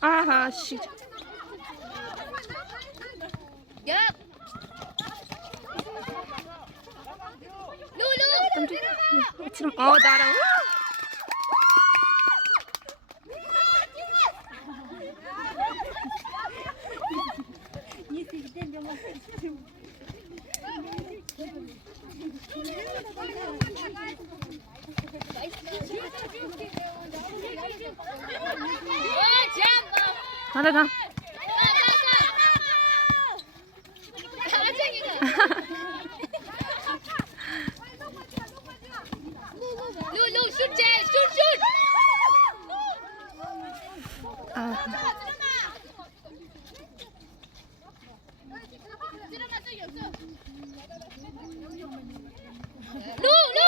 아하 씨. Dạ. Lu lu. 지금 나랑. 나나나. Lu lu shoot chè, shoot shoot. Lu lu.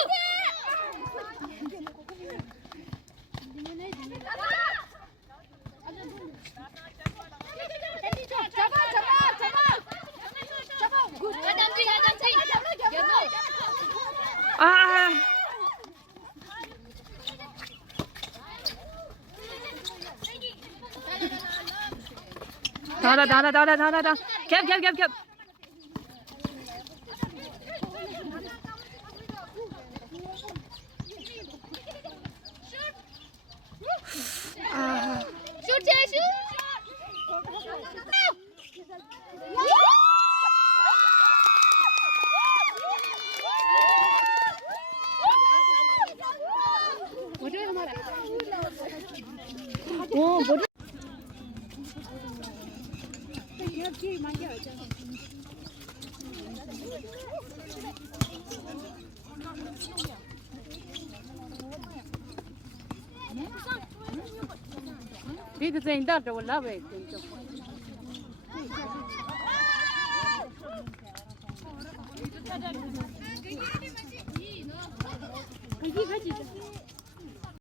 나나. 캡. Shoot chè, shoot. 머리. Đi từ đó rồi là về. Cái gì?